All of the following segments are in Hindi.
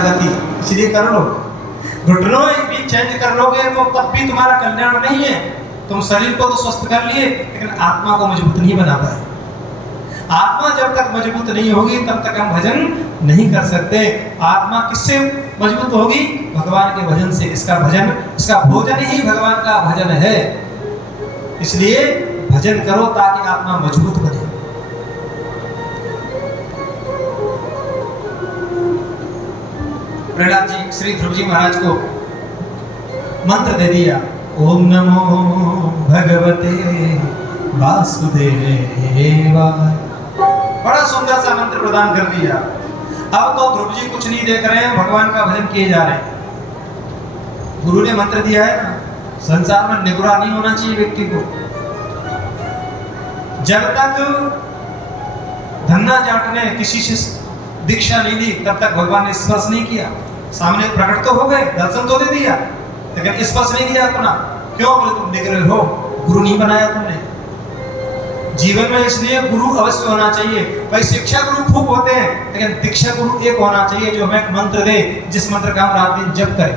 गति, इसलिए कर लो। घुटनों भी चेंज कर लोगे तो तब भी तुम्हारा कल्याण नहीं है। तुम शरीर को तो स्वस्थ कर लिए, लेकिन आत्मा को मजबूत नहीं बना पाए। आत्मा जब तक मजबूत नहीं होगी तब तक हम भजन नहीं कर सकते। आत्मा किससे मजबूत होगी? भगवान के भजन से। इसका भजन, इसका भोजन ही भगवान का भजन है। इसलिए भजन करो ताकि आत्मा मजबूत बने। प्रहलाद जी श्री ध्रुव जी महाराज को मंत्र दे दिया, ओम नमो भगवते वासुदेवाय। बड़ा सुंदर सा मंत्र प्रदान कर दिया। अब तो ध्रुव जी कुछ नहीं देख रहे हैं, भगवान का भजन किए जा रहे हैं। गुरु ने मंत्र दिया है ना, संसार में निगुरा नहीं होना चाहिए व्यक्ति को। जब तक धन्ना जाट ने किसी से दीक्षा नहीं दी तब तक भगवान ने स्पर्श नहीं किया। सामने प्रकट तो हो गए, दर्शन तो दे दिया, लेकिन स्पर्श नहीं किया अपना। क्यों? बोले तुम निग्रह हो, गुरु नहीं बनाया तुमने। जीवन में इसलिए गुरु अवश्य होना चाहिए। भाई शिक्षा गुरु खूब होते हैं, लेकिन दीक्षा गुरु एक होना चाहिए जो हमें मंत्र दे, जिस मंत्र का हम रात दिन जप करें।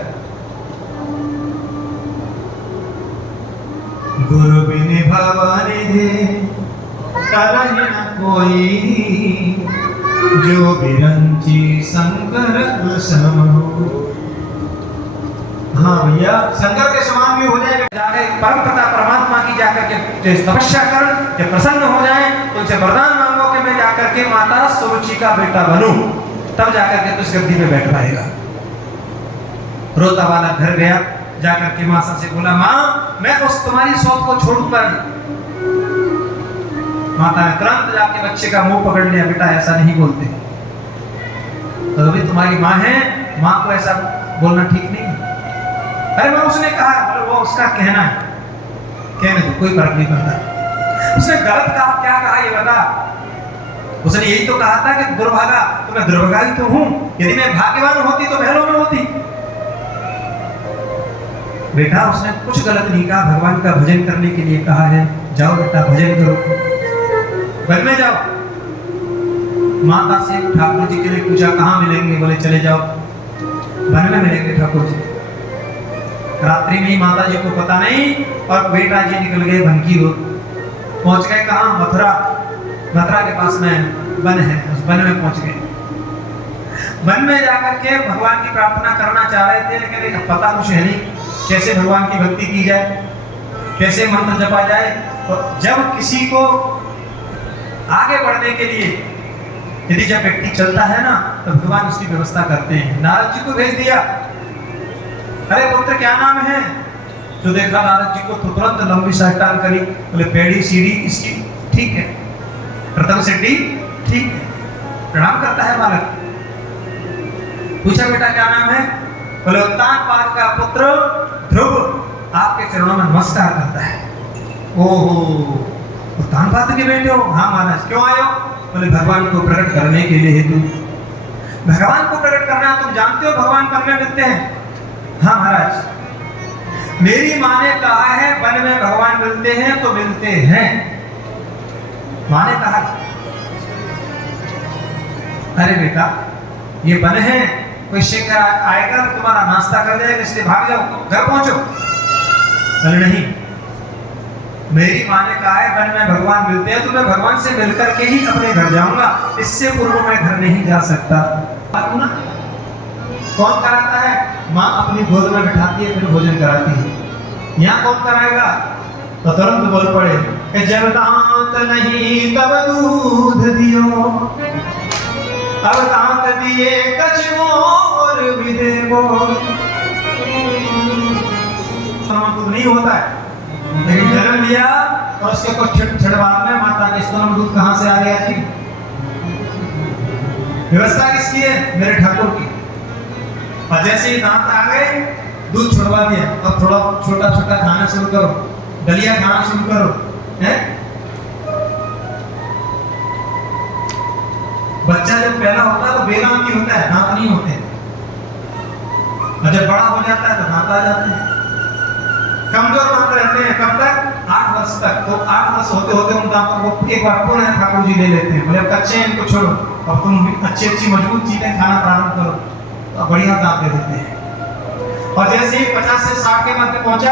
गुरु बिन भवानिधि तरहि न कोई, जो बिरंची शंकर समो। हाँ भैया, शंकर के समान भी हो जाए, जाके परम पिता परमात्मा की जाकर के तपस्या कर, जब प्रसन्न हो जाए तो उनसे वरदान मांगो कि मैं जाकर के माता सुरुचि का बेटा बनूं, तब जाकर के तो इस गद्दी पे बैठ पाएगा। रोता वाला घर गया, जाकर के माता से बोला, माँ मैं उस तुम्हारी सौत को छोड़ूंगा नहीं। माता ने तुरंत जाके बच्चे का मुंह पकड़ लिया, बेटा ऐसा नहीं बोलते, तो अभी तुम्हारी माँ है, माँ को ऐसा बोलना ठीक नहीं। अरे मैं उसने कहा, वो उसका कहना है, कहने दो, कोई फर्क नहीं पड़ता। उसने गलत कहा, क्या कहा ये बता। उसने यही तो कहा था कि दुर्भागा, तो मैं दुर्भागा ही तो हूं। यदि मैं भाग्यवान होती तो महलों में होती। बेटा उसने कुछ गलत नहीं कहा, भगवान का भजन करने के लिए कहा है, जाओ बेटा भजन करो, वन में जाओ। माता से ठाकुर जी के लिए पूछा, कहाँ मिलेंगे? बोले चले जाओ, वन में मिलेंगे ठाकुर जी। रात्रि में ही माता जी को पता नहीं, और बेटा जी निकल गए वन की ओर। पहुंच गए कहाँ? मथुरा। मथुरा के पास में वन है, उस वन में पहुंच गए। वन में जाकर के भगवान की प्रार्थना करना चाह रहे थे, लेकिन पता कुछ है नहीं कैसे भगवान की भक्ति की जाए, कैसे मंत्र जपा जाए। तो जब किसी को आगे बढ़ने के लिए यदि जब व्यक्ति चलता है ना, तो भगवान उसकी व्यवस्था करते हैं। नारद जी को भेज दिया, अरे पुत्र क्या नाम है? जो देखा नारद जी को तो तुरंत लंबी साइटान करी, बोले पेड़ी सीढ़ी इसकी ठीक है, प्रथम सिद्धि ठीक है, प्रणाम करता है बालक। पूछा बेटा क्या नाम है? बोले उत्तानपाद का पुत्र ध्रुव आपके चरणों में नमस्कार करता है। ओहो, उत्तानपाद के बेटे हो? हाँ महाराज। क्यों आए हो? बोले भगवान को प्रकट करने के लिए हेतु। भगवान को प्रकट करना तुम जानते हो भगवान कब में मिलते हैं? हाँ महाराज, मेरी माँ ने कहा है वन में भगवान मिलते हैं तो मिलते हैं। माँ ने कहा, अरे बेटा ये वन है, कोई शिकार आएगा तो तुम्हारा नाश्ता कर जाएगा, इसलिए भाग जाओ, घर पहुंचो। बोले नहीं, मेरी माँ ने कहा है वन में भगवान मिलते हैं तो मैं भगवान से मिलकर के ही अपने घर जाऊंगा, इससे पूर्व मैं घर नहीं जा सकता। ना कौन कराता है? माँ अपनी गोद में बिठाती है, फिर भोजन कराती है। यहाँ कौन कराएगा? तो तुरंत बोल पड़े कि जब दांत नहीं तब दूध दियो, अब दांत दिए कछुओर भी देवो। नहीं होता है, लेकिन जन्म लिया और उसके कुछ छड़वार में माता के स्तन दूध कहाँ से आ गया जी? व्यवस्था किसकी है? मेरे ठाकुर की। और जैसे ही दांत आ गए, दूध छुड़वा दिया, अब थोड़ा छोटा छोटा खाना शुरू करो, दलिया खाना शुरू करो, है? बच्चा जब पैदा होता है तो बेदांत ही होता है, दांत नहीं होते। और जब बड़ा हो जाता है तो दांत आ जाते हैं। कमजोर दांत रहते हैं कब तक? 8 वर्ष तक। तो 8 वर्ष होते होते उन दांतों को एक बार पुनः ठाकुर जी ले लेते हैं। बोले कच्चे हैं इनको छोड़ो, अब तुम अच्छी अच्छी मजबूत चीजें खाना प्रारंभ करो। तो बढ़िया दाम दे देते हैं। और जैसे ही 50 से 60 के मध्य पहुंचा